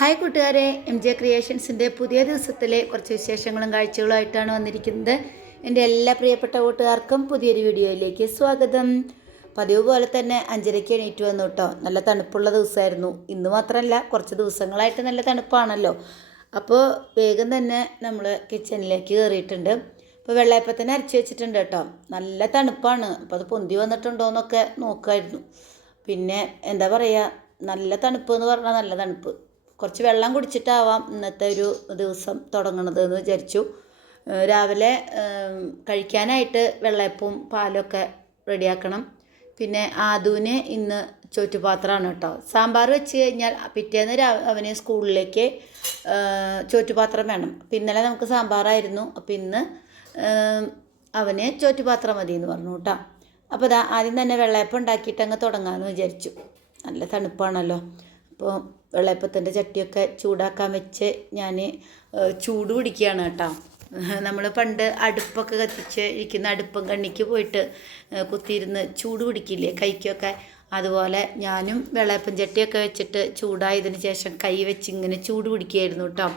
Hi കൂട്ടുകാരെ M J ക്രിയേഷൻസിന്റെ പുതിയ ദിവസത്തിലെ കുറച്ച് വിശേഷങ്ങളും കാഴ്ചകളുമായിട്ടാണ് വന്നിരിക്കുന്നത്. എന്റെ എല്ലാ പ്രിയപ്പെട്ട കൂട്ടുകാർക്കും പുതിയൊരു വീഡിയോയിലേക്ക് സ്വാഗതം. പതിവ് പോലെ തന്നെ അഞ്ചരയ്ക്ക് എണീറ്റ് വന്നു കേട്ടോ. നല്ല തണുപ്പുള്ള ദിവസമായിരുന്നു. ഇന്ന് മാത്രമല്ല കുറച്ച് ദിവസങ്ങളായിട്ട് നല്ല തണുപ്പാണല്ലോ. അപ്പോൾ വേഗം തന്നെ നമ്മൾ കിച്ചണിലേക്ക് കയറിയിട്ടുണ്ട്. ഇപ്പോൾ വെള്ളയപ്പത്തിന് അരച്ച് വെച്ചിട്ടുണ്ട് കേട്ടോ. നല്ല തണുപ്പാണ്. അപ്പോൾ അത് പൊന്തി വന്നിട്ടുണ്ടോ എന്നൊക്കെ നോക്കുമായിരുന്നു പിന്നെ എന്താ പറയുക നല്ല തണുപ്പ് എന്ന് പറഞ്ഞാൽ നല്ല തണുപ്പ്. കുറച്ച് വെള്ളം കുടിച്ചിട്ടാവാം ഇന്നത്തെ ഒരു ദിവസം തുടങ്ങണത് എന്ന് വിചാരിച്ചു. രാവിലെ കഴിക്കാനായിട്ട് വെള്ളയപ്പവും പാലൊക്കെ റെഡിയാക്കണം. പിന്നെ ആദുവിന് ഇന്ന് ചോറ്റുപാത്രമാണ് കേട്ടോ. സാമ്പാർ വെച്ച് കഴിഞ്ഞാൽ പിറ്റേന്ന് രാ- അവന് സ്കൂളിലേക്ക് ചോറ്റുപാത്രം വേണം. അപ്പം ഇന്നലെ നമുക്ക് സാമ്പാറായിരുന്നു. അപ്പം ഇന്ന് അവന് ചോറ്റുപാത്രം മതി എന്ന് പറഞ്ഞു കേട്ടോ. അപ്പോൾ ഇതാ ആദ്യം തന്നെ വെള്ളയപ്പം ഉണ്ടാക്കിയിട്ട് അങ്ങ് തുടങ്ങാമെന്ന് വിചാരിച്ചു. നല്ല തണുപ്പാണല്ലോ. അപ്പോൾ വെള്ളയപ്പത്തിന്റെ ചട്ടിയൊക്കെ ചൂടാക്കാൻ വെച്ച് ഞാൻ ചൂട് പിടിക്കുകയാണ് കേട്ടോ. നമ്മൾ പണ്ട് അടുപ്പൊക്കെ കത്തിച്ച് ഇരിക്കുന്ന അടുപ്പം കണ്ണിക്ക് പോയിട്ട് കുത്തിയിരുന്ന് ചൂട് പിടിക്കില്ലേ കൈക്കൊക്കെ? അതുപോലെ ഞാനും വെള്ളയപ്പം ചട്ടിയൊക്കെ വെച്ചിട്ട് ചൂടായതിന് ശേഷം കൈ വെച്ച് ഇങ്ങനെ ചൂട് പിടിക്കുകയായിരുന്നു കേട്ടോ.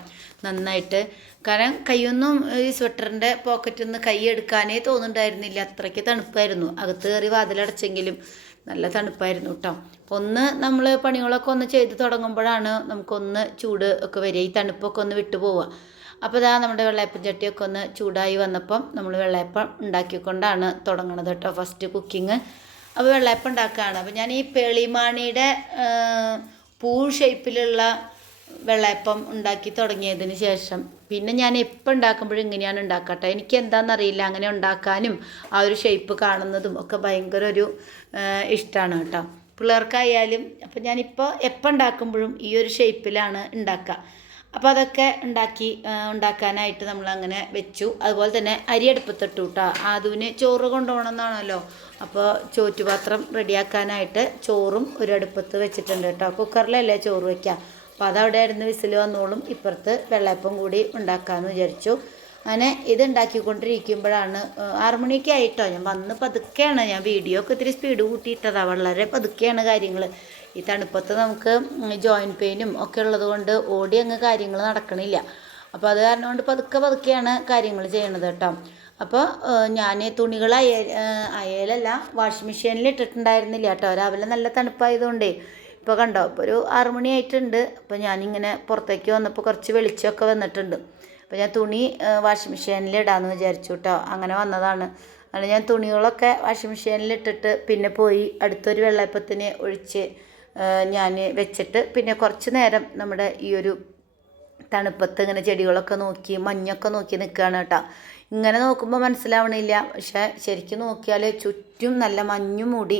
നന്നായിട്ട്. കാരണം കൈയൊന്നും ഈ സ്വെറ്ററിന്റെ പോക്കറ്റിൽ നിന്ന് കൈ എടുക്കാനേ തോന്നുന്നുണ്ടായിരുന്നില്ല. അത്രയ്ക്ക് തണുപ്പായിരുന്നു. അകത്ത് കയറി വാതിലടച്ചെങ്കിലും നല്ല തണുപ്പായിരുന്നു കേട്ടോ. അപ്പോൾ ഒന്ന് നമ്മൾ പണികളൊക്കെ ഒന്ന് ചെയ്ത് തുടങ്ങുമ്പോഴാണ് നമുക്കൊന്ന് ചൂട് ഒക്കെ വരിക. ഈ തണുപ്പൊക്കെ ഒന്ന് വിട്ടു പോവുക. അപ്പോൾ ഇതാ നമ്മുടെ വെള്ളയപ്പം ചട്ടിയൊക്കെ ഒന്ന് ചൂടായി വന്നപ്പം നമ്മൾ വെള്ളയപ്പം ഉണ്ടാക്കിക്കൊണ്ടാണ് തുടങ്ങണത് കേട്ടോ ഫസ്റ്റ് കുക്കിങ് അപ്പോൾ വെള്ളയപ്പം ഉണ്ടാക്കുകയാണ് അപ്പോൾ ഞാൻ ഈ പേളിമാണിയുടെ പൂ ഷേപ്പിലുള്ള വെള്ളയപ്പം ഉണ്ടാക്കി തുടങ്ങിയതിന് ശേഷം. പിന്നെ ഞാൻ എപ്പോൾ ഉണ്ടാക്കുമ്പോഴും ഇങ്ങനെയാണ് ഉണ്ടാക്കട്ടെ. എനിക്ക് എന്താണെന്നറിയില്ല. അങ്ങനെ ഉണ്ടാക്കാനും ആ ഒരു ഷേപ്പ് കാണുന്നതും ഒക്കെ ഭയങ്കര ഒരു ഇഷ്ടമാണ് കേട്ടോ. പിള്ളേർക്കായാലും അപ്പം ഞാനിപ്പോൾ എപ്പോൾ ഉണ്ടാക്കുമ്പോഴും ഈ ഒരു ഷേപ്പിലാണ് ഉണ്ടാക്കുക അപ്പോൾ അതൊക്കെ ഉണ്ടാക്കി ഉണ്ടാക്കാനായിട്ട് നമ്മൾ അങ്ങനെ വെച്ചു. അതുപോലെ തന്നെ അരി അടുപ്പത്തിട്ടു കേട്ടോ ആദുവിന് ചോറ് കൊണ്ടുപോകണമെന്നാണല്ലോ. അപ്പോൾ ചോറ്റുപാത്രം റെഡിയാക്കാനായിട്ട് ചോറും ഒരു അടുപ്പത്ത് വെച്ചിട്ടുണ്ട് കേട്ടോ കുക്കറിലല്ലേ ചോറ് വയ്ക്കുക അപ്പോൾ അതവിടെ ആയിരുന്നു വിസിൽ വന്നോളും. ഇപ്പുറത്ത് വെള്ളയപ്പം കൂടി ഉണ്ടാക്കാമെന്ന് വിചാരിച്ചു. അങ്ങനെ ഇത് ഉണ്ടാക്കിക്കൊണ്ടിരിക്കുമ്പോഴാണ് ആറുമണിയൊക്കെ ആയിട്ടോ? ഞാൻ വന്ന് പതുക്കെയാണ്. ഞാൻ വീഡിയോ ഒക്കെ ഇത്തിരി സ്പീഡ് കൂട്ടിയിട്ടതാണ് വളരെ പതുക്കെയാണ് കാര്യങ്ങൾ ഈ തണുപ്പത്ത് നമുക്ക് ജോയിന്റ് പെയിനും ഒക്കെ ഉള്ളത് കൊണ്ട് ഓടി അങ്ങ് കാര്യങ്ങൾ നടക്കണില്ല. അപ്പോൾ അത് കാരണം കൊണ്ട് പതുക്കെ പതുക്കെയാണ് കാര്യങ്ങൾ ചെയ്യണത് കേട്ടോ. അപ്പോൾ ഞാൻ തുണികൾ അയ അയലല്ല വാഷിംഗ് മെഷീനിൽ ഇട്ടിട്ടുണ്ടായിരുന്നില്ല കേട്ടോ. രാവിലെ നല്ല തണുപ്പായതുകൊണ്ടേ. ഇപ്പോൾ കണ്ടോ ഇപ്പോൾ ഒരു ആറുമണി ആയിട്ടുണ്ട്. അപ്പോൾ ഞാനിങ്ങനെ പുറത്തേക്ക് വന്നപ്പോൾ കുറച്ച് വെളിച്ചമൊക്കെ വന്നിട്ടുണ്ട്. അപ്പോൾ ഞാൻ തുണി വാഷിംഗ് മെഷീനിൽ ഇടാമെന്ന് വിചാരിച്ചു കേട്ടോ അങ്ങനെ വന്നതാണ്. അങ്ങനെ ഞാൻ തുണികളൊക്കെ വാഷിംഗ് മെഷീനിൽ ഇട്ടിട്ട് പിന്നെ പോയി അടുത്തൊരു വെള്ളയപ്പത്തിന് ഒഴിച്ച് ഞാൻ വെച്ചിട്ട് പിന്നെ കുറച്ച് നേരം നമ്മുടെ ഈ ഒരു തണുപ്പത്ത് ഇങ്ങനെ ചെടികളൊക്കെ നോക്കി മഞ്ഞൊക്കെ നോക്കി നിൽക്കുകയാണ് കേട്ടോ. ഇങ്ങനെ നോക്കുമ്പോൾ മനസ്സിലാവണില്ല. പക്ഷെ ശരിക്കും നോക്കിയാൽ ചുറ്റും നല്ല മഞ്ഞു മൂടി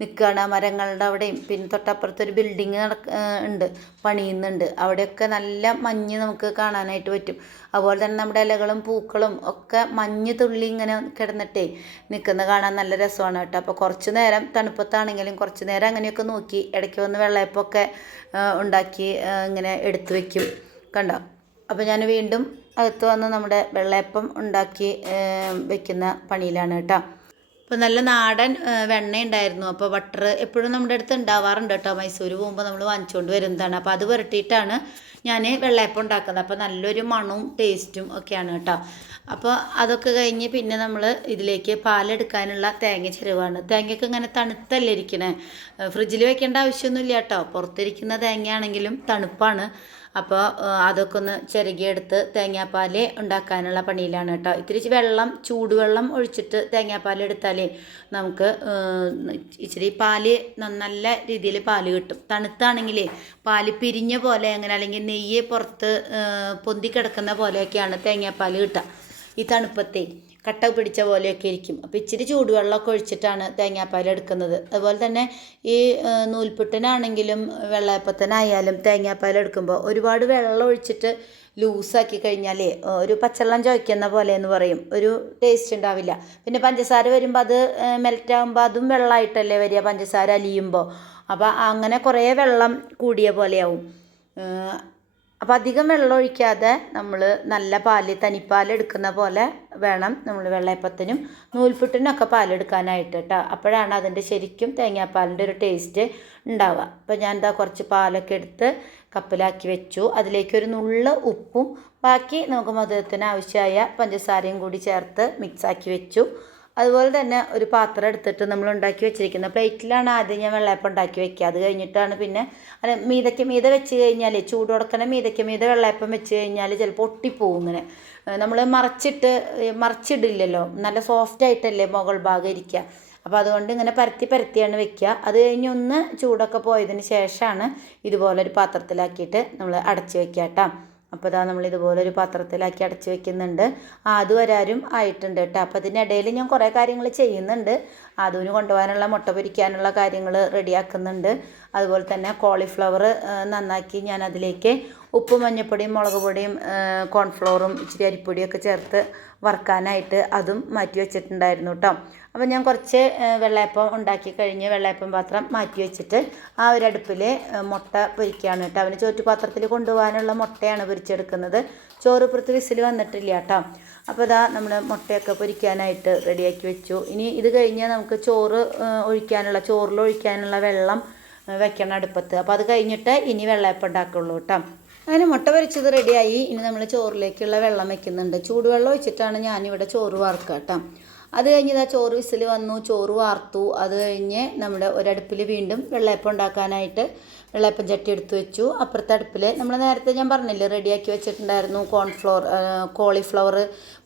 നിൽക്കുകയാണ് മരങ്ങളുടെ അവിടെയും. പിന്നെ തൊട്ടപ്പുറത്ത് ഒരു ബിൽഡിങ് നടക്ക ഉണ്ട്. പണിയുന്നുണ്ട്. അവിടെയൊക്കെ നല്ല മഞ്ഞ് നമുക്ക് കാണാനായിട്ട് പറ്റും. അതുപോലെ തന്നെ നമ്മുടെ ഇലകളും പൂക്കളും ഒക്കെ മഞ്ഞ് തുള്ളി ഇങ്ങനെ കിടന്നിട്ടേ നിൽക്കുന്ന കാണാൻ നല്ല രസമാണ് കേട്ടോ. അപ്പോൾ കുറച്ച് നേരം തണുപ്പത്താണെങ്കിലും കുറച്ച് നേരം അങ്ങനെയൊക്കെ നോക്കി ഇടയ്ക്ക് വന്ന് വെള്ളയപ്പൊക്കെ ഉണ്ടാക്കി ഇങ്ങനെ എടുത്തു വയ്ക്കും കണ്ടോ? അപ്പോൾ ഞാൻ വീണ്ടും അകത്ത് വന്ന് നമ്മുടെ വെള്ളയപ്പം ഉണ്ടാക്കി വെക്കുന്ന പണിയിലാണ് കേട്ടോ. അപ്പോൾ നല്ല നാടൻ വെണ്ണ ഉണ്ടായിരുന്നു അപ്പോൾ ബട്ടർ എപ്പോഴും നമ്മുടെ അടുത്ത് ഉണ്ടാവാറുണ്ട് കേട്ടോ. മൈസൂർ പോകുമ്പോൾ നമ്മൾ വാങ്ങിച്ചുകൊണ്ട് വരുന്നതാണ്. അപ്പോൾ അത് പുരട്ടിയിട്ടാണ് ഞാൻ വെള്ളയപ്പം ഉണ്ടാക്കുന്നത്. അപ്പോൾ നല്ലൊരു മണവും ടേസ്റ്റും ഒക്കെയാണ് കേട്ടോ. അപ്പോൾ അതൊക്കെ കഴിഞ്ഞ് പിന്നെ നമ്മൾ ഇതിലേക്ക് പാലെടുക്കാനുള്ള തേങ്ങ ചെരുവാണ്. തേങ്ങയൊക്കെ ഇങ്ങനെ തണുത്തല്ലേ ഇരിക്കണേ? ഫ്രിഡ്ജിൽ വെക്കേണ്ട ആവശ്യമൊന്നുമില്ല കേട്ടോ. പുറത്തിരിക്കുന്ന തേങ്ങയാണെങ്കിലും തണുപ്പാണ്. അപ്പോൾ അതൊക്കെ ഒന്ന് ചിരകിയെടുത്ത് തേങ്ങാപ്പാൽ ഉണ്ടാക്കാനുള്ള പണിയിലാണ് കേട്ടോ. ഇത്തിരി വെള്ളം ചൂടുവെള്ളം ഒഴിച്ചിട്ട് തേങ്ങാപ്പാൽ എടുത്താലേ നമുക്ക് ഇച്ചിരി പാൽ നല്ല രീതിയിൽ പാൽ കിട്ടും. തണുത്താണെങ്കിൽ പാൽ പിരിഞ്ഞ പോലെ അങ്ങനെ അല്ലെങ്കിൽ നെയ്യ് പുറത്ത് പൊന്തിക്കിടക്കുന്ന പൊന്തി കിടക്കുന്ന പോലെയൊക്കെയാണ് തേങ്ങാപ്പാൽ കിട്ടുക. ഈ തണുപ്പത്തെ കട്ട പിടിച്ച പോലെയൊക്കെ ഇരിക്കും. അപ്പോൾ ഇച്ചിരി ചൂടുവെള്ളമൊക്കെ ഒഴിച്ചിട്ടാണ് തേങ്ങാപ്പാൽ എടുക്കുന്നത്. അതുപോലെ തന്നെ ഈ നൂൽപുട്ടനാണെങ്കിലും വെള്ളയപ്പത്തിനായാലും തേങ്ങാപ്പാൽ എടുക്കുമ്പോൾ ഒരുപാട് വെള്ളം ഒഴിച്ചിട്ട് ലൂസാക്കി കഴിഞ്ഞാലേ ഒരു പച്ചവെള്ളം ചോയ്ക്കുന്ന പോലെ എന്ന് പറയും. ഒരു ടേസ്റ്റ് ഉണ്ടാവില്ല. പിന്നെ പഞ്ചസാര വരുമ്പോൾ അത് മെൽറ്റ് ആകുമ്പോൾ അതും വെള്ളമായിട്ടല്ലേ വരിക. പഞ്ചസാര അലിയുമ്പോൾ. അപ്പോൾ അങ്ങനെ കുറേ വെള്ളം കൂടിയ പോലെയാവും. അപ്പോൾ അധികം വെള്ളം ഒഴിക്കാതെ നമ്മൾ നല്ല പാൽ തനിപ്പാൽ എടുക്കുന്ന പോലെ വേണം നമ്മൾ വെള്ളയപ്പത്തിനും നൂൽപുട്ടിനൊക്കെ പാലെടുക്കാനായിട്ട് കേട്ടോ അപ്പോഴാണ് അതിന്റെ ശരിക്കും തേങ്ങാപ്പാലിന്റെ ഒരു ടേസ്റ്റ് ഉണ്ടാവുക. അപ്പോൾ ഞാൻ എന്താ കുറച്ച് പാലൊക്കെ എടുത്ത് കപ്പിലാക്കി വെച്ചു. അതിലേക്ക് ഒരു നുള്ള ഉപ്പും ബാക്കി നമുക്ക് മധുരത്തിന് ആവശ്യമായ പഞ്ചസാരയും കൂടി ചേർത്ത് മിക്സാക്കി വെച്ചു. അതുപോലെ തന്നെ ഒരു പാത്രം എടുത്തിട്ട് നമ്മൾ ഉണ്ടാക്കി വെച്ചിരിക്കുന്ന പ്ലേറ്റിലാണ് ആദ്യം ഞാൻ വെള്ളയപ്പം ഉണ്ടാക്കി വെക്കുക. അത് കഴിഞ്ഞിട്ടാണ് പിന്നെ അല്ല മീതയ്ക്ക് മീത വെച്ച് കഴിഞ്ഞാൽ ചൂട് കൊടുക്കണ മീതയ്ക്ക് മീത വെള്ളയപ്പം വെച്ച് കഴിഞ്ഞാൽ ചിലപ്പോൾ ഒട്ടിപ്പോവും ഇങ്ങനെ. നമ്മൾ മറച്ചിട്ട് മറച്ചിടില്ലല്ലോ. നല്ല സോഫ്റ്റ് ആയിട്ടല്ലേ മുകൾ ഭാഗം ഇരിക്കുക. അപ്പോൾ അതുകൊണ്ട് ഇങ്ങനെ പരത്തി പരത്തിയാണ് വെക്കുക. അത് കഴിഞ്ഞ് ഒന്ന് ചൂടൊക്കെ പോയതിന് ശേഷമാണ് ഇതുപോലെ ഒരു പാത്രത്തിലാക്കിയിട്ട് നമ്മൾ അടച്ച് വെക്കുക കേട്ടോ. അപ്പോൾ ഇതാ നമ്മൾ ഇതുപോലെ ഒരു പത്രത്തിലാക്കി അടച്ചു വെക്കുന്നുണ്ട്. അത് വരാരും ആയിട്ടുണ്ട് കേട്ടോ. അപ്പോൾ അതിനിടയിൽ ഞാൻ കുറേ കാര്യങ്ങൾ ചെയ്യുന്നുണ്ട്. അതിന് കൊണ്ടുപോകാനുള്ള മുട്ട പൊരിക്കാനുള്ള കാര്യങ്ങൾ റെഡിയാക്കുന്നുണ്ട്. അതുപോലെ തന്നെ കോളിഫ്ലവർ നന്നാക്കി ഞാൻ അതിലേക്ക് ഉപ്പും മഞ്ഞൾപ്പൊടിയും മുളക് പൊടിയും കോൺഫ്ലോറും ഇച്ചിരി അരിപ്പൊടിയൊക്കെ ചേർത്ത് വറുക്കാനായിട്ട് അതും മാറ്റി വെച്ചിട്ടുണ്ടായിരുന്നു കേട്ടോ അപ്പോൾ ഞാൻ കുറച്ച് വെള്ളയപ്പം ഉണ്ടാക്കി കഴിഞ്ഞ് വെള്ളയപ്പം പാത്രം മാറ്റി വെച്ചിട്ട് ആ ഒരു അടുപ്പിൽ മുട്ട പൊരിക്കുകയാണ് കേട്ടോ അവന് ചോറ്റുപാത്രത്തിൽ കൊണ്ടുപോകാനുള്ള മുട്ടയാണ് പൊരിച്ചെടുക്കുന്നത്. ചോറ് പുറത്ത് വിസിൽ വന്നിട്ടില്ല കേട്ടോ അപ്പോൾ ഇതാ നമ്മൾ മുട്ടയൊക്കെ പൊരിക്കാനായിട്ട് റെഡിയാക്കി വെച്ചു. ഇനി ഇത് കഴിഞ്ഞാൽ നമുക്ക് ചോറ് ഒഴിക്കാനുള്ള ചോറിൽ ഒഴിക്കാനുള്ള വെള്ളം വെക്കണം അടുപ്പത്ത്. അപ്പോൾ അത് കഴിഞ്ഞിട്ട് ഇനി വെള്ളയപ്പം ഉണ്ടാക്കുള്ളൂ കേട്ടോ അങ്ങനെ മുട്ട പൊരിച്ചത് റെഡിയായി ഇനി നമ്മൾ ചോറിലേക്കുള്ള വെള്ളം വെക്കുന്നുണ്ട്. ചൂടുവെള്ളം ഒഴിച്ചിട്ടാണ് ഞാനിവിടെ ചോറ് വറുക്കുക കേട്ടോ അത് കഴിഞ്ഞ് ഇതാ ചോറ് വിസിൽ വന്നു ചോറ് വാർത്തു. അത് കഴിഞ്ഞ് നമ്മുടെ ഒരടുപ്പിൽ വീണ്ടും വെള്ളയപ്പം ഉണ്ടാക്കാനായിട്ട് വെള്ളയപ്പം ചട്ടി എടുത്ത് വെച്ചു. അപ്പുറത്തെ അടുപ്പിൽ നമ്മൾ നേരത്തെ ഞാൻ പറഞ്ഞില്ലേ റെഡിയാക്കി വെച്ചിട്ടുണ്ടായിരുന്നു കോൺഫ്ലോർ കോളിഫ്ലവർ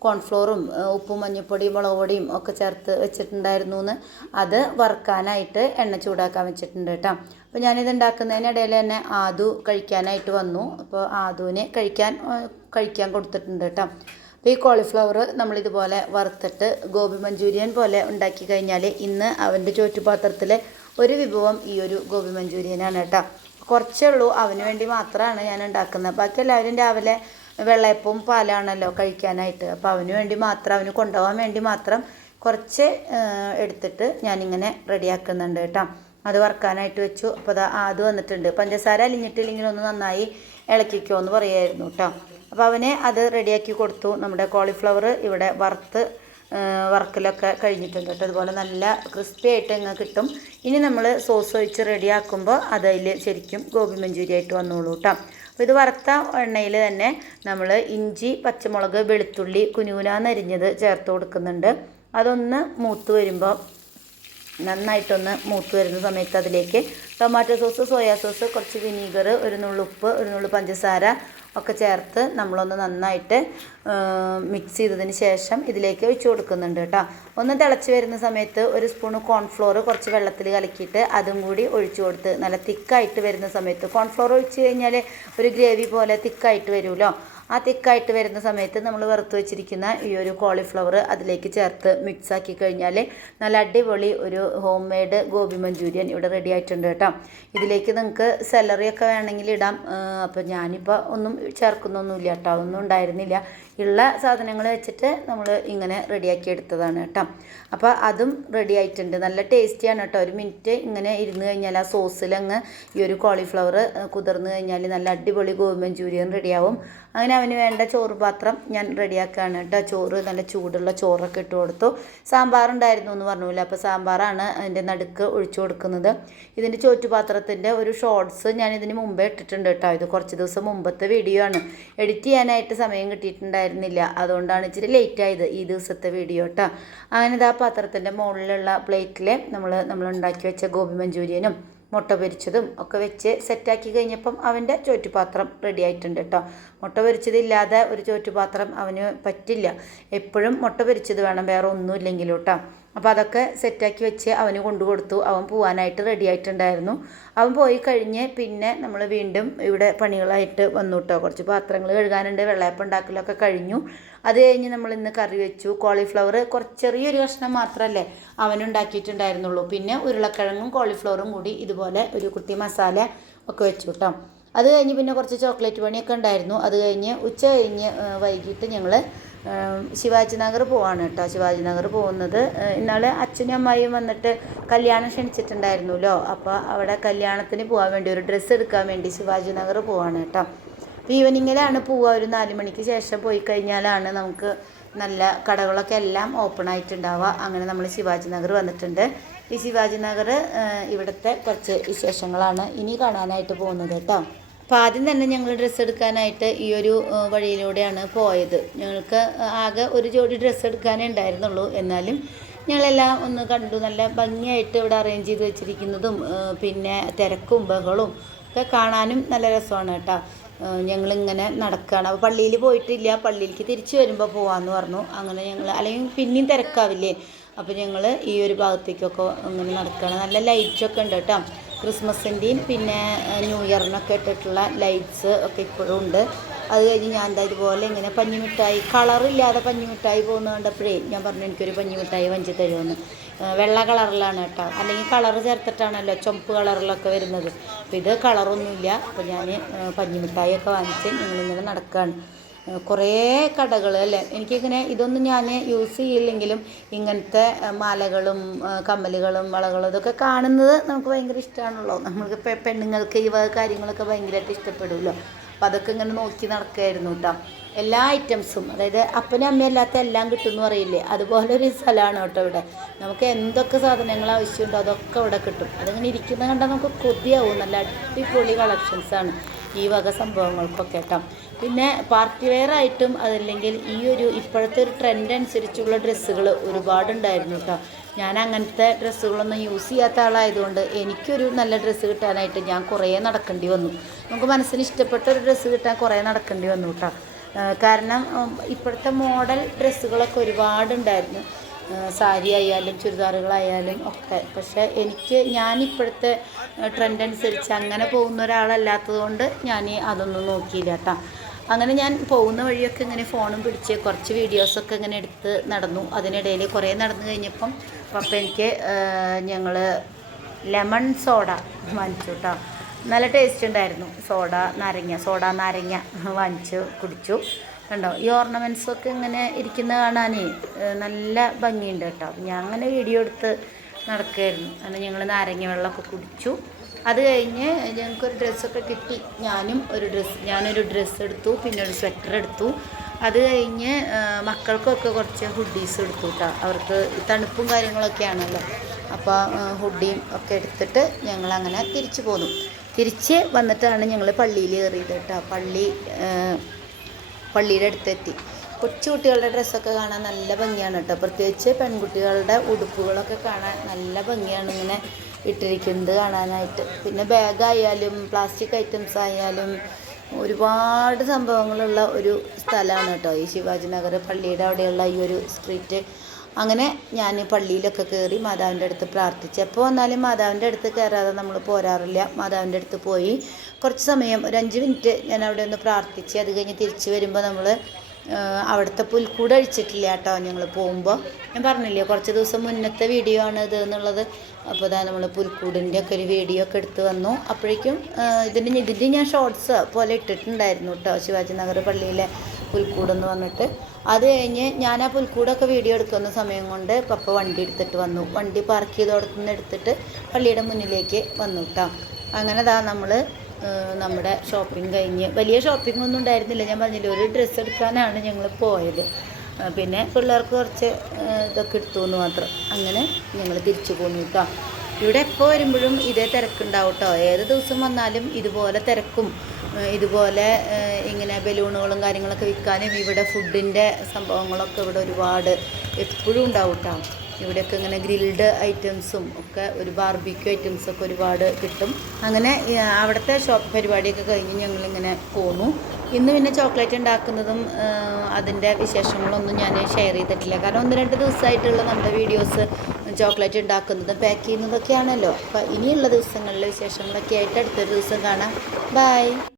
കോൺഫ്ലോറും ഉപ്പും മഞ്ഞൾപ്പൊടിയും മുളക് പൊടിയും ഒക്കെ ചേർത്ത് വെച്ചിട്ടുണ്ടായിരുന്നു എന്ന് അത് വറുക്കാനായിട്ട് എണ്ണ ചൂടാക്കാൻ വെച്ചിട്ടുണ്ട് കേട്ടോ. അപ്പോൾ ഞാനിത് ഉണ്ടാക്കുന്നതിനിടയിൽ തന്നെ ആദു കഴിക്കാനായിട്ട് വന്നു. അപ്പോൾ ആദുവിനെ കഴിക്കാൻ കഴിക്കാൻ കൊടുത്തിട്ടുണ്ട് കേട്ടോ. അപ്പോൾ ഈ കോളിഫ്ലവർ നമ്മളിതുപോലെ വറുത്തിട്ട് ഗോബി മഞ്ചൂരിയൻ പോലെ ഉണ്ടാക്കി കഴിഞ്ഞാൽ ഇന്ന് അവന്റെ ചോറ്റുപാത്രത്തിലെ ഒരു വിഭവം ഈ ഒരു ഗോബി മഞ്ചൂരിയനാണ് കേട്ടോ. കുറച്ചേ ഉള്ളൂ അവന് വേണ്ടി മാത്രമാണ് ഞാൻ ഉണ്ടാക്കുന്നത്. ബാക്കി എല്ലാവരും രാവിലെ വെള്ളയപ്പവും പാലാണല്ലോ കഴിക്കാനായിട്ട്. അപ്പോൾ അവന് വേണ്ടി മാത്രം അവന് കൊണ്ടുപോകാൻ വേണ്ടി മാത്രം കുറച്ച് എടുത്തിട്ട് ഞാനിങ്ങനെ റെഡിയാക്കുന്നുണ്ട് കേട്ടോ. അത് വറുക്കാനായിട്ട് വെച്ചു. അപ്പോൾ അത് വന്നിട്ടുണ്ട്. പഞ്ചസാര അലിഞ്ഞിട്ടില്ലെങ്കിൽ ഒന്ന് നന്നായി ഇളക്കിക്കോ എന്ന് പറയായിരുന്നു കേട്ടോ. അപ്പോൾ അവനെ അത് റെഡിയാക്കി കൊടുത്തു. നമ്മുടെ കോളിഫ്ലവർ ഇവിടെ വറുത്ത് വർക്കിലൊക്കെ കഴിഞ്ഞിട്ടുണ്ട് കേട്ടോ. അതുപോലെ നല്ല ക്രിസ്പി ആയിട്ട് ഇങ്ങനെ കിട്ടും. ഇനി നമ്മൾ സോസ് ഒഴിച്ച് റെഡിയാക്കുമ്പോൾ അതിൽ ശരിക്കും ഗോബി മഞ്ചൂരി ആയിട്ട് വന്നോളൂ കേട്ടോ അപ്പോൾ ഇത് വറുത്ത എണ്ണയിൽ തന്നെ നമ്മൾ ഇഞ്ചി പച്ചമുളക് വെളുത്തുള്ളി കുനുകുനാന്നരിഞ്ഞത് ചേർത്ത് കൊടുക്കുന്നുണ്ട്. അതൊന്ന് മൂത്ത് വരുമ്പോൾ നന്നായിട്ടൊന്ന് മൂത്ത് വരുന്ന സമയത്ത് അതിലേക്ക് ടൊമാറ്റോ സോസ് സോയാ സോസ് കുറച്ച് വിനീഗർ ഒരു നുള്ളുപ്പ് ഒരു നുള്ളു പഞ്ചസാര ഒക്കെ ചേർത്ത് നമ്മളൊന്ന് നന്നായിട്ട് മിക്സ് ചെയ്തതിന് ശേഷം ഇതിലേക്ക് ഒഴിച്ചു കൊടുക്കുന്നുണ്ട് കേട്ടോ. ഒന്ന് തിളച്ച് വരുന്ന സമയത്ത് ഒരു സ്പൂൺ കോൺഫ്ലോർ കുറച്ച് വെള്ളത്തിൽ കലക്കിയിട്ട് അതും കൂടി ഒഴിച്ചു കൊടുത്ത് നല്ല തിക്കായിട്ട് വരുന്ന സമയത്ത് കോൺഫ്ലോർ ഒഴിച്ച് കഴിഞ്ഞാൽ ഒരു ഗ്രേവി പോലെ തിക്കായിട്ട് വരുമല്ലോ. ആ തിക്കായിട്ട് വരുന്ന സമയത്ത് നമ്മൾ വറുത്ത് വെച്ചിരിക്കുന്ന ഈ ഒരു കോളിഫ്ലവർ അതിലേക്ക് ചേർത്ത് മിക്സ് ആക്കി കഴിഞ്ഞാൽ നല്ല അടിപൊളി ഒരു ഹോം മെയ്ഡ് ഗോബി മഞ്ചൂരിയൻ ഇവിടെ റെഡി ആയിട്ടുണ്ട് കേട്ടോ. ഇതിലേക്ക് നിങ്ങൾക്ക് സെലറിയൊക്കെ വേണമെങ്കിൽ ഇടാം. അപ്പോൾ ഞാനിപ്പോൾ ഒന്നും ചേർക്കുന്നൊന്നുമില്ല കേട്ടോ. ഒന്നും ഉണ്ടായിരുന്നില്ല. ഉള്ള സാധനങ്ങൾ വെച്ചിട്ട് നമ്മൾ ഇങ്ങനെ റെഡിയാക്കി എടുത്തതാണ് കേട്ടോ. അപ്പോൾ അതും റെഡി ആയിട്ടുണ്ട്. നല്ല ടേസ്റ്റിയാണ് കേട്ടോ. ഒരു മിനിറ്റ് ഇങ്ങനെ ഇരുന്ന് കഴിഞ്ഞാൽ ആ സോസിലങ്ങ് ഈ ഒരു കോളിഫ്ലവർ കുതിർന്ന് കഴിഞ്ഞാൽ നല്ല അടിപൊളി ഗോബി മഞ്ചൂരിയൻ റെഡിയാവും അങ്ങനെ അവന് വേണ്ട ചോറ് പാത്രം ഞാൻ റെഡിയാക്കുകയാണ് കേട്ടോ. ചോറ് നല്ല ചൂടുള്ള ചോറൊക്കെ ഇട്ട് കൊടുത്തു. സാമ്പാറുണ്ടായിരുന്നു എന്ന് പറഞ്ഞില്ല? അപ്പോൾ സാമ്പാറാണ് അതിന്റെ നടുക്ക് ഒഴിച്ചു കൊടുക്കുന്നത്. ഇതിന്റെ ചോറ്റുപാത്രത്തിന്റെ ഒരു ഷോർട്സ് ഞാൻ ഇതിന് മുമ്പേ ഇട്ടിട്ടുണ്ട് കേട്ടോ. ഇത് കുറച്ച് ദിവസം മുമ്പത്തെ വീഡിയോ ആണ്. എഡിറ്റ് ചെയ്യാനായിട്ട് സമയം കിട്ടിയിട്ടുണ്ടായിരുന്നില്ല അതുകൊണ്ടാണ് ഇച്ചിരി ലേറ്റ് ആയത് ഈ ദിവസത്തെ വീഡിയോ കേട്ടോ അങ്ങനെ ഇതാ പാത്രത്തിന്റെ മുകളിലുള്ള പ്ലേറ്റിൽ നമ്മൾ നമ്മൾ ഉണ്ടാക്കി വെച്ച ഗോപി മഞ്ചൂരിയനും മുട്ട പൊരിച്ചതും ഒക്കെ വെച്ച് സെറ്റാക്കി കഴിഞ്ഞപ്പം അവന്റെ ചോറ്റുപാത്രം റെഡി ആയിട്ടുണ്ട് കേട്ടോ മുട്ട പൊരിച്ചതില്ലാതെ ഒരു ചോറ്റുപാത്രം അവന് പറ്റില്ല. എപ്പോഴും മുട്ട പൊരിച്ചത് വേണം. വേറെ ഒന്നുമില്ലെങ്കിലും കേട്ടോ അപ്പോൾ അതൊക്കെ സെറ്റാക്കി വെച്ച് അവന് കൊണ്ടു കൊടുത്തു. അവൻ പോകാനായിട്ട് റെഡി ആയിട്ടുണ്ടായിരുന്നു. അവൻ പോയി കഴിഞ്ഞ് പിന്നെ നമ്മൾ വീണ്ടും ഇവിടെ പണികളായിട്ട് വന്നു കേട്ടോ. കുറച്ച് പാത്രങ്ങൾ കഴുകാനുണ്ട് വെള്ളയപ്പം ഉണ്ടാക്കലൊക്കെ കഴിഞ്ഞു. അത് കഴിഞ്ഞ് നമ്മൾ ഇന്ന് കറി വെച്ചു. കോളിഫ്ലവർ കുറച്ച് ചെറിയൊരു കഷ്ണം മാത്രമല്ലേ അവനുണ്ടാക്കിയിട്ടുണ്ടായിരുന്നുള്ളൂ പിന്നെ ഉരുളക്കിഴങ്ങും കോളിഫ്ലവറും കൂടി ഇതുപോലെ ഒരു കുട്ടി മസാല ഒക്കെ വെച്ചു കേട്ടോ. അത് കഴിഞ്ഞ് പിന്നെ കുറച്ച് ചോക്ലേറ്റ് പണിയൊക്കെ ഉണ്ടായിരുന്നു. അത് കഴിഞ്ഞ് ഉച്ച കഴിഞ്ഞ് വൈകിട്ട് ഞങ്ങൾ ശിവാജി നഗർ പോവാണ് കേട്ടോ. ശിവാജി നഗർ പോകുന്നത് ഇന്നാളെ അച്ഛനും അമ്മായിയും വന്നിട്ട് കല്യാണം ക്ഷണിച്ചിട്ടുണ്ടായിരുന്നല്ലോ. അപ്പോൾ അവിടെ കല്യാണത്തിന് പോകാൻ വേണ്ടി ഒരു ഡ്രസ്സ് എടുക്കാൻ വേണ്ടി ശിവാജി നഗർ പോവാണ് കേട്ടോ. ഈവനിങ്ങിലാണ് പോവുക. ഒരു നാല് മണിക്ക് ശേഷം പോയി കഴിഞ്ഞാലാണ് നമുക്ക് നല്ല കടകളൊക്കെ എല്ലാം ഓപ്പൺ ആയിട്ടുണ്ടാവുക. അങ്ങനെ നമ്മൾ ശിവാജി നഗർ വന്നിട്ടുണ്ട്. ഈ ശിവാജി നഗർ ഇവിടുത്തെ കുറച്ച് വിശേഷങ്ങളാണ് ഇനി കാണാനായിട്ട് പോകുന്നത് കേട്ടോ. അപ്പോൾ ആദ്യം തന്നെ ഞങ്ങൾ ഡ്രസ്സ് എടുക്കാനായിട്ട് ഈ ഒരു വഴിയിലൂടെയാണ് പോയത്. ഞങ്ങൾക്ക് ആകെ ഒരു ജോഡി ഡ്രസ്സ് എടുക്കാനേ ഉണ്ടായിരുന്നുള്ളൂ. എന്നാലും ഞങ്ങളെല്ലാം ഒന്ന് കണ്ടു. നല്ല ഭംഗിയായിട്ട് ഇവിടെ അറേഞ്ച് ചെയ്ത് വെച്ചിരിക്കുന്നതും പിന്നെ തിരക്കും ബഹളും ഒക്കെ കാണാനും നല്ല രസമാണ് കേട്ടോ. ഞങ്ങളിങ്ങനെ നടക്കുകയാണ് അപ്പോൾ പള്ളിയിൽ പോയിട്ടില്ല. പള്ളിയിലേക്ക് തിരിച്ചു വരുമ്പോൾ പോകാമെന്ന് പറഞ്ഞു. അങ്ങനെ ഞങ്ങൾ അല്ലെങ്കിൽ പിന്നെയും തിരക്കാവില്ലേ? അപ്പോൾ ഞങ്ങൾ ഈ ഒരു ഭാഗത്തേക്കൊക്കെ ഇങ്ങനെ നടക്കുകയാണ് നല്ല ലൈറ്റൊക്കെ ഉണ്ട് കേട്ടോ. ക്രിസ്മസിന്റെയും പിന്നെ ന്യൂ ഇയറിനൊക്കെ ഇട്ടിട്ടുള്ള ലൈറ്റ്സ് ഒക്കെ ഇപ്പോഴും ഉണ്ട്. അത് കഴിഞ്ഞ് ഞാൻ എന്താ ഇതുപോലെ ഇങ്ങനെ പഞ്ഞിമിഠായി കളറില്ലാതെ പഞ്ഞിമിഠായി പോകുന്നത് കണ്ടപ്പോഴേ ഞാൻ പറഞ്ഞു എനിക്കൊരു പഞ്ഞിമിഠായി വഞ്ചി തരുമെന്ന്. വെള്ള കളറിലാണ് കേട്ടോ. അല്ലെങ്കിൽ കളർ ചേർത്തിട്ടാണല്ലോ ചുമപ്പ് കളറിലൊക്കെ വരുന്നത്. അപ്പോൾ ഇത് കളറൊന്നുമില്ല. അപ്പോൾ ഞാൻ പഞ്ഞിമിഠായി ഒക്കെ വാങ്ങിച്ച് ഞങ്ങളിങ്ങനെ നടക്കുകയാണ് കുറേ കടകൾ അല്ലേ? എനിക്കിങ്ങനെ ഇതൊന്നും ഞാൻ യൂസ് ചെയ്യില്ലെങ്കിലും ഇങ്ങനത്തെ മാലകളും കമ്മലുകളും വളകളും ഇതൊക്കെ കാണുന്നത് നമുക്ക് ഭയങ്കര ഇഷ്ടമാണല്ലോ നമ്മൾക്ക് പെണ്ണുങ്ങൾക്ക് ഈ വക കാര്യങ്ങളൊക്കെ ഭയങ്കരമായിട്ട് ഇഷ്ടപ്പെടുമല്ലോ അപ്പം അതൊക്കെ ഇങ്ങനെ നോക്കി നടക്കുമായിരുന്നു കേട്ടോ എല്ലാ ഐറ്റംസും അതായത് അപ്പനും അമ്മയും അല്ലാത്ത എല്ലാം കിട്ടും എന്ന് പറയില്ലേ? അതുപോലെ ഒരു സ്ഥലമാണ് കേട്ടോ ഇവിടെ. നമുക്ക് എന്തൊക്കെ സാധനങ്ങൾ ആവശ്യമുണ്ടോ അതൊക്കെ ഇവിടെ കിട്ടും. അതിങ്ങനെ ഇരിക്കുന്ന കണ്ടാൽ നമുക്ക് കൊതിയാവും. നല്ല അടിപൊളി കളക്ഷൻസാണ്. ഈ വക സംഭവങ്ങൾക്കൊക്കെ കേട്ടോ പിന്നെ പാർട്ടി വെയർ ആയിട്ടും അതല്ലെങ്കിൽ ഈ ഒരു ഇപ്പോഴത്തെ ഒരു ട്രെൻഡ് അനുസരിച്ചുള്ള ഡ്രസ്സുകൾ ഒരുപാടുണ്ടായിരുന്നു കേട്ടോ ഞാൻ അങ്ങനത്തെ ഡ്രസ്സുകളൊന്നും യൂസ് ചെയ്യാത്ത ആളായതുകൊണ്ട് എനിക്കൊരു നല്ല ഡ്രസ്സ് കിട്ടാനായിട്ട് ഞാൻ കുറേ നടക്കേണ്ടി വന്നു. നമുക്ക് മനസ്സിന് ഇഷ്ടപ്പെട്ട ഒരു ഡ്രസ്സ് കിട്ടാൻ കുറേ നടക്കേണ്ടി വന്നു കേട്ടോ കാരണം ഇപ്പോഴത്തെ മോഡൽ ഡ്രസ്സുകളൊക്കെ ഒരുപാടുണ്ടായിരുന്നു. സാരി ആയാലും ചുരിദാറുകളായാലും ഒക്കെ. പക്ഷേ എനിക്ക് ഞാനിപ്പോഴത്തെ ട്രെൻഡ് അനുസരിച്ച് അങ്ങനെ പോകുന്ന ഒരാളല്ലാത്തത് കൊണ്ട് ഞാൻ അതൊന്നും നോക്കിയില്ല കേട്ടോ അങ്ങനെ ഞാൻ പോകുന്ന വഴിയൊക്കെ ഇങ്ങനെ ഫോണും പിടിച്ച് കുറച്ച് വീഡിയോസൊക്കെ ഇങ്ങനെ എടുത്ത് നടന്നു. അതിനിടയിൽ കുറേ നടന്നു കഴിഞ്ഞപ്പം പപ്പ എനിക്ക് ഞങ്ങൾ ലെമൺ സോഡ വാങ്ങിച്ചു കേട്ടോ നല്ല ടേസ്റ്റ് ഉണ്ടായിരുന്നു. സോഡ നാരങ്ങ സോഡ നാരങ്ങ വാങ്ങിച്ചു കുടിച്ചു. കണ്ടോ? ഈ ഓർണമെന്റ്സ് ഒക്കെ ഇങ്ങനെ ഇരിക്കുന്ന കാണാനേ നല്ല ഭംഗിയുണ്ട് കേട്ടോ. ഞാൻ അങ്ങനെ വീഡിയോ എടുത്ത് നടക്കുമായിരുന്നു അങ്ങനെ ഞങ്ങൾ നാരങ്ങ വെള്ളമൊക്കെ കുടിച്ചു. അത് കഴിഞ്ഞ് ഞങ്ങൾക്കൊരു ഡ്രസ്സൊക്കെ കിട്ടി. ഞാനും ഒരു ഡ്രസ്സ് ഞാനൊരു ഡ്രസ്സ് എടുത്തു പിന്നെ ഒരു സ്വെറ്റർ എടുത്തു. അത് കഴിഞ്ഞ് മക്കൾക്കൊക്കെ കുറച്ച് ഹുഡീസ് എടുത്തു കേട്ടോ. അവർക്ക് തണുപ്പും കാര്യങ്ങളൊക്കെ ആണല്ലോ. അപ്പോൾ ഹുഡിയും ഒക്കെ എടുത്തിട്ട് ഞങ്ങൾ അങ്ങനെ തിരിച്ചു പോന്നു. തിരിച്ച് വന്നിട്ടാണ് ഞങ്ങൾ പള്ളിയിൽ കയറിയത് കേട്ടോ. പള്ളി പള്ളിയുടെ അടുത്തെത്തി. കൊച്ചു കുട്ടികളുടെ ഡ്രസ്സൊക്കെ കാണാൻ നല്ല ഭംഗിയാണ് കേട്ടോ പ്രത്യേകിച്ച് പെൺകുട്ടികളുടെ ഉടുപ്പുകളൊക്കെ കാണാൻ നല്ല ഭംഗിയാണ് ഇങ്ങനെ ഇട്ടിരിക്കുന്നത് കാണാനായിട്ട്. പിന്നെ ബാഗായാലും പ്ലാസ്റ്റിക് ഐറ്റംസ് ആയാലും ഒരുപാട് സംഭവങ്ങളുള്ള ഒരു സ്ഥലമാണ് കേട്ടോ ഈ ശിവാജി നഗർ പള്ളിയുടെ അവിടെയുള്ള ഈ ഒരു സ്ട്രീറ്റ് അങ്ങനെ ഞാൻ പള്ളിയിലൊക്കെ കയറി മാതാവിന്റെ അടുത്ത് പ്രാർത്ഥിച്ചു. എപ്പോൾ വന്നാലും മാതാവിന്റെ അടുത്ത് കയറാതെ നമ്മൾ പോരാറില്ല. മാതാവിന്റെ അടുത്ത് പോയി കുറച്ച് സമയം ഒരു അഞ്ച് മിനിറ്റ് ഞാൻ അവിടെ ഒന്ന് പ്രാർത്ഥിച്ച് അത് കഴിഞ്ഞ് തിരിച്ച് വരുമ്പോൾ നമ്മൾ അവിടുത്തെ പുൽക്കൂട് അഴിച്ചിട്ടില്ല കേട്ടോ ഞങ്ങൾ പോകുമ്പോൾ. ഞാൻ പറഞ്ഞില്ലേ കുറച്ച് ദിവസം മുന്നത്തെ വീഡിയോ ആണ് ഇത് എന്നുള്ളത്. അപ്പോൾ ഇതാ നമ്മൾ പുൽക്കൂടിന്റെ ഒക്കെ ഒരു വീഡിയോ ഒക്കെ എടുത്ത് വന്നു. അപ്പോഴേക്കും ഇതിന്റെ ഇതിന്റെ ഞാൻ ഷോർട്സ് പോലെ ഇട്ടിട്ടുണ്ടായിരുന്നു കേട്ടോ. ശിവാജി നഗർ പള്ളിയിലെ പുൽക്കൂടെന്ന് പറഞ്ഞിട്ട്. അത് കഴിഞ്ഞ് ഞാൻ ആ പുൽക്കൂടൊക്കെ വീഡിയോ എടുക്കുന്ന സമയം കൊണ്ട് പപ്പ വണ്ടി എടുത്തിട്ട് വന്നു. വണ്ടി പാർക്ക് ചെയ്തോടത്തു നിന്ന് എടുത്തിട്ട് പള്ളിയുടെ മുന്നിലേക്ക് വന്നു കേട്ടോ അങ്ങനെ ദാ നമ്മൾ നമ്മുടെ ഷോപ്പിംഗ് കഴിഞ്ഞ്. വലിയ ഷോപ്പിംഗ് ഒന്നും ഉണ്ടായിരുന്നില്ല. ഞാൻ പറഞ്ഞില്ല ഒരു ഡ്രസ്സ് എടുക്കാനാണ് ഞങ്ങൾ പോയത്. പിന്നെ പിള്ളേർക്ക് കുറച്ച് ഇതൊക്കെ എടുത്തു എന്ന് മാത്രം. അങ്ങനെ ഞങ്ങൾ തിരിച്ചു പോന്നു കേട്ടോ ഇവിടെ എപ്പോൾ വരുമ്പോഴും ഇതേ തിരക്കുണ്ടാവും കേട്ടോ ഏത് ദിവസം വന്നാലും ഇതുപോലെ തിരക്കും. ഇതുപോലെ ഇങ്ങനെ ബലൂണുകളും കാര്യങ്ങളൊക്കെ വിൽക്കാനും ഇവിടെ ഫുഡിന്റെ സംഭവങ്ങളൊക്കെ ഇവിടെ ഒരുപാട് എപ്പോഴും ഉണ്ടാവും കേട്ടോ ഇവിടെയൊക്കെ ഇങ്ങനെ ഗ്രിൽഡ് ഐറ്റംസും ഒക്കെ ഒരു ബാർബിക്യൂ ഐറ്റംസൊക്കെ ഒരുപാട് കിട്ടും. അങ്ങനെ അവിടുത്തെ ഷോപ്പ് പരിപാടിയൊക്കെ കഴിഞ്ഞ് ഞങ്ങളിങ്ങനെ പോന്നു. ഇന്ന് പിന്നെ ചോക്ലേറ്റ് ഉണ്ടാക്കുന്നതും അതിന്റെ വിശേഷങ്ങളൊന്നും ഞാൻ ഷെയർ ചെയ്തിട്ടില്ല. കാരണം ഒന്ന് രണ്ട് ദിവസമായിട്ടുള്ള നമ്മുടെ വീഡിയോസ് ചോക്ലേറ്റ് ഉണ്ടാക്കുന്നതും പാക്ക് ചെയ്യുന്നതൊക്കെയാണല്ലോ. അപ്പോൾ ഇനിയുള്ള ദിവസങ്ങളിലെ വിശേഷങ്ങളൊക്കെ ആയിട്ട് അടുത്തൊരു ദിവസം കാണാം. ബൈ.